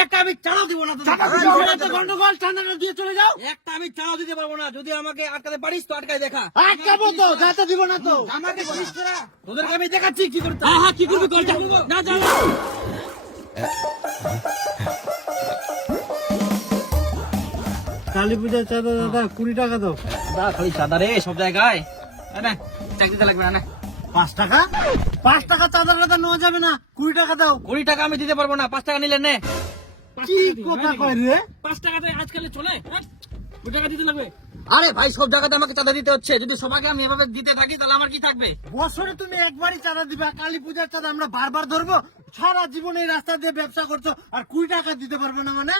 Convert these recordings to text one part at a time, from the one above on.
একটা আমি চালাও দিব না গন্ডগোল ঠান্ডাটা দিয়ে চলে যাও। একটা আমি চালাও দিতে পারবো না, যদি আমাকে আটকাতে পারিস তো আটকাই দেখা। আটকাবো তো, যাতে দিব না তো। আমাকে বলিস তোরা, তোদেরকে আমি দেখাচ্ছি কি করতে। হ্যাঁ কি করবি কর, না যা কালী পূজার চাঁদা দাদা 20 টাকা দাও। খালি সাদা রে সব জায়গায়, চাকরিতে লাগবে না। 5 টাকা? 5 টাকা চাঁদা দাদা নেওয়া যাবে না, 20 টাকা দাও। 20 টাকা আমি দিতে পারবো না, 5 টাকা নিলেন নে। কি কথা কয় রে? 5 টাকাতে আজকাল চলে, 2 টাকা দিতে লাগবে। আরে ভাই সব জায়গাতে আমাকে চাঁদা দিতে হচ্ছে, যদি সবাইকে আমি এভাবে দিতে থাকি তাহলে আমার কি থাকবে? বছরে তুমি একবারই চাঁদা দিবা, কালী পূজার চাঁদা আমরা বারবার ধরবো? সারা জীবনে এই রাস্তা দিয়ে ব্যবসা করছো আর 20 টাকা দিতে পারবে না মানে?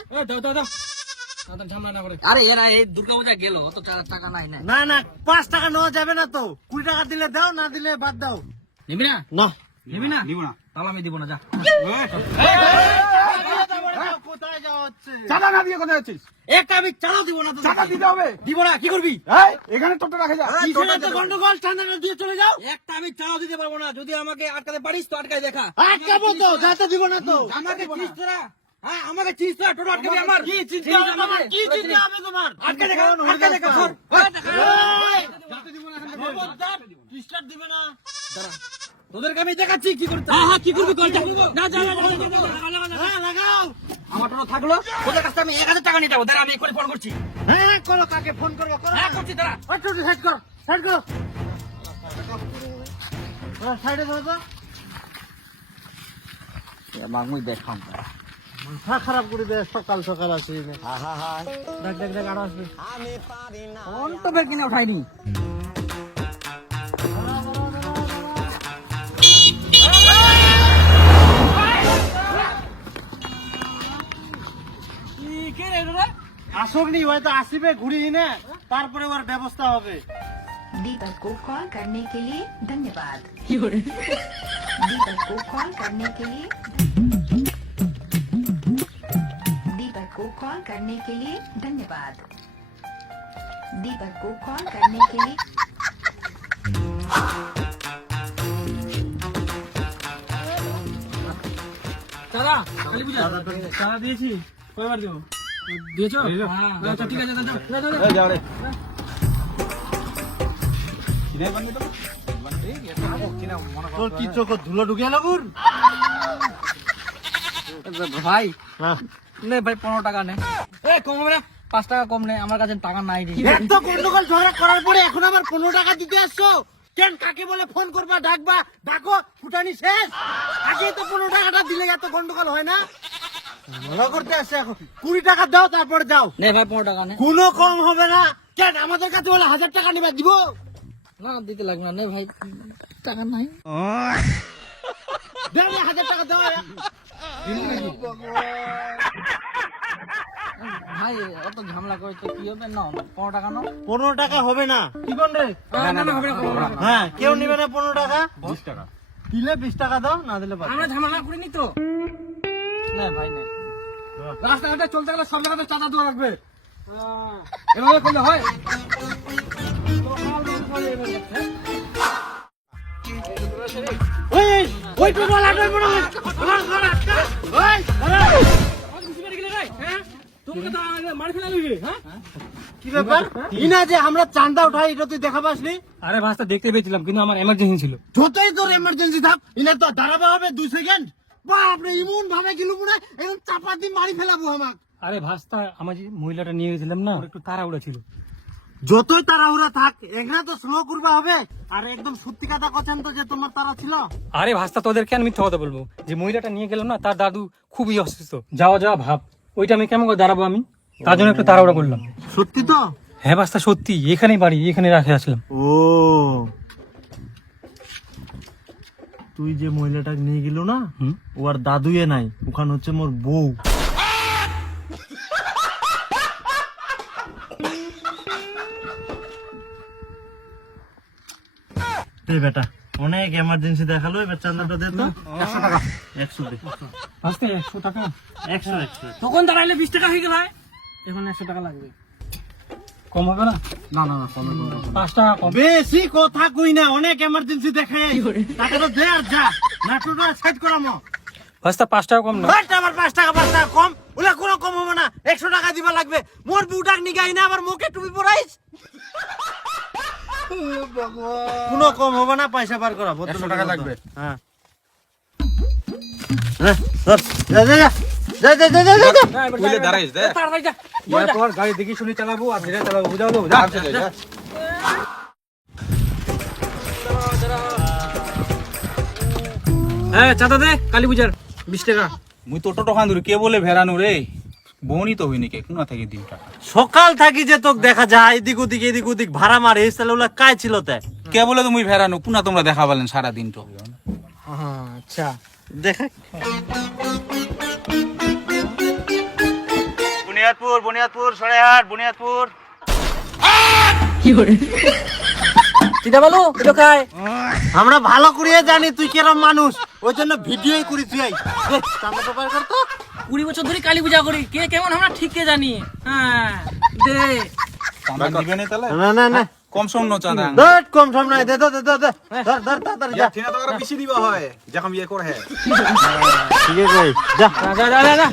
আরে এরা এই দুর্গা পূজা গেল, অত টাকা নাই না। না না 5 টাকা নেওয়া যাবে না তো, 20 টাকা দিলে দাও, না দিলে বাদ দাও। নিবি না? না নিবি না? নিব না, তাহলে আমি দিব না, যা। কোথায় যাওয়া হচ্ছে? চাঁদা না দিয়ে কোথায় যাচ্ছিস? একটা আমি চালাও দিব না, চাঁদা দিতে হবে। দিব না, কি করবি? এখানে টোটো রাখে যা। গন্ডগোল ঠান্ডাটা দিয়ে চলে যাও। একটা আমি চালাও দিতে পারবো না, যদি আমাকে আটকাতে পারিস তো আটকাই দেখা। আটকাবো তো, যাতে দিব না তো। আমাকে চিনিস তোরা? হ্যাঁ আমাকে চিনিস তোরা? টোটো আটকাবি আমার? কি চিন্তা হবে তোমার? কি চিন্তা হবে তোমার? আটকে দেখা, আটকে দেখা, সর। খবরদার, ডিস্টার্ব দিবে না। তোদেরকে আমি দেখাচ্ছি কি করতে। হ্যাঁ কি করবি কর, না যা হ্যাঁ লাগাও। আমার টোটো থাকলো, ওদের কাছে আমি 1000 টাকা নিতে হবে। দাঁড়া আমি এক্ষুনি ফোন করছি। হ্যাঁ করো, কাকে ফোন করবো করো। হ্যাঁ করছি, দাঁড়া। একটু সাইড করো, সাইড করো। সাইডে করো তো। মাগুই দেখাম। মাথা খারাপ করে দেয়, সকাল সকাল আসি। দেখ দেখ দেখ আরো আসবে। ফোন তো বের কিনে উঠাইনি। আসুক নি, হয়তো আসিবে ঘুরি নে, তারপরে ওর ব্যবস্থা হবে। दीपक को कॉल करने के लिए धन्यवाद। दीपक को कॉल करने के लिए दीपक को कॉल करने के लिए धन्यवाद। दीपक को कॉल करने के लिए দাদা কালী পূজা চাঁদা দিয়েছি, কয়বার দেবো? দিয়েছো? হ্যাঁ আচ্ছা ঠিক আছে, যাও। তোর কি চোখ ধুলো ঢুকে এলো গুড়? ভাই হ্যাঁ। নে ভাই 15 টাকা নে। কম হবে না? 5 টাকা কম নে, আমার কাছে টাকা নাই রে। এত গন্ডগোল ঝগড়া করার পরে এখন আবার 15 টাকা দিতে আসছো কেন? কাকে বলে ফোন করবা, ডাকবা, ডাকো, ফুটানি শেষ। আগে তো 15 টাকাটা দিলে এত গন্ডগোল হয় না। ভালো করতে আসছে এখন। 20 টাকা দাও, তারপরে যাও। নে ভাই 15 টাকা নে। কোনো কম হবে না। কেন আমাদের কাছে বলে 1000 টাকা নিবা, দিব? না দিতে লাগবে না, নে ভাই টাকা নাই। দাও 1000 টাকা দাও। ভাই অত ঝামেলা করে তো কি হবে? না 15 টাকা নাও। 15 টাকা হবে না। কি কোন রে? না হবে না। হ্যাঁ, কেউ নিবে না 15 টাকা। 20 টাকা দিলে 20 টাকা দাও, না দিলে বাদ। আমরা ঝামেলা করিনি তো। না ভাই না, রাস্তাঘাটে চলতে গেলে সব জায়গাতে চাঁদা দেওয়া লাগবে। এভাবে করলে হয়? ওই ওই তো বল আটার বড় ওই কি ব্যাপার? ইনা যে আমরা চাঁদা উঠাই, এটা তুই দেখা পাসনি? আরে ভাস্তা দেখতে পেয়েছিলাম, কিন্তু আমার এমার্জেন্সি ছিল। যতই তোর এমার্জেন্সি থাক, ইনা তো দাঁড়াবা হবে 2 সেকেন্ড। বাপরে, ইমন ভাবে গেল মনে হয় একদম চাপা দিয়ে মারি ফেলাবো আমাক। আরে ভাস্তা, আমার যে মহিলাটা নিয়ে গেছিলাম না, একটু তাড়াহুড়া ছিল। যতই তাড়াহুড়া থাক, এখানে তো স্লো করবা হবে। আর একদম সত্যি কথা কথা তো যে তোমার তারা ছিল। আরে ভাস্তা, তোদেরকে আমি মিথ্যা কথা বলবো? যে মহিলাটা নিয়ে গেলাম না, তার দাদু খুবই অসুস্থ। যাওয়া যাওয়া ভাব, ওইটা আমি কেমন করে দাঁড়াবো আমি? তার জন্য একটু তাড়াহুড়া করলাম। সত্যি তো? হ্যাঁ ভাস্তা সত্যি, এখানেই বাড়ি, এখানে রাখে আসলাম। ও, তুই যে মহিলাটা নিয়ে গেল না, ও আর দাদুয়ে নাই, ওখানে হচ্ছে মোর বউ। এই বেটা অনেক এমার্জেন্সি দেখালো, এবার চান্দাটা দে তো। 100 টাকা। 100 দে। ভাস্তা 100 টাকা? 100 তখন দাঁড়াইলে 20 টাকা হয়ে গেল। এখন 100 টাকা লাগবে। কম হবে না? না না না, কমে 5 টাকা কম। বেশি কথা কই না, অনেক এমার্জেন্সি দেখায়। টাকাটা দে আর যা, নাটুটা সাইড করামো। ভাস্তা 5 টাকা কম না? আবার 5 টাকা কম। দেখাই না আবার মুখে টুপি পরাইস কোনো কম হবে না পয়সা বার করা 100 টাকা লাগবে। হ্যাঁ ধর যা যা যা যা যা যা যা যা কইলে দাঁড়াইস দে। তাড়াতাড়ি যা এরপর গাড়ি দেখি শুনি চালাবো আর ধীরে চালাবো, বুঝাবো। যা চলে যা। হ্যাঁ চাঁদা দে কালী পূজার 20 টাকা। মুই তো টোটো খান কে বলে ভেড়ানো রে বউনি তো হইনি কে কোনা থেকে দিন টাকা সকাল থাকি যে তোকে দেখা যায় এদিক ওদিক ভাড়া মারে এই সালে ওলা কাজ ছিল তে কে বলে তুমি ভেড়ানো কোনা তোমরা দেখা পালেন সারা দিন তো আচ্ছা দেখা বুনিয়াদপুর সরেহাট বুনিয়াদপুর চিন্তা ভালো এটা খায় আমরা ভালো করিয়ে জানি তুই কিরম মানুষ ওই জন্য ভিডিওই করি তুই চাঁদা তো বার করতো 20 বছর ধরে কালী পূজা করি কে কেমন আমরা ঠিক কে জানি হ্যাঁ দে চাঁদা দিবে না তাহলে না না না কম সম নো চাঁদা ধর কম সম নাই দে দে দে ধর তাড়াতাড়ি যা ঠিনা তো আরো বেশি দিবা হয় যখন বিয়ে করে। ঠিক আছে যা যা যা যা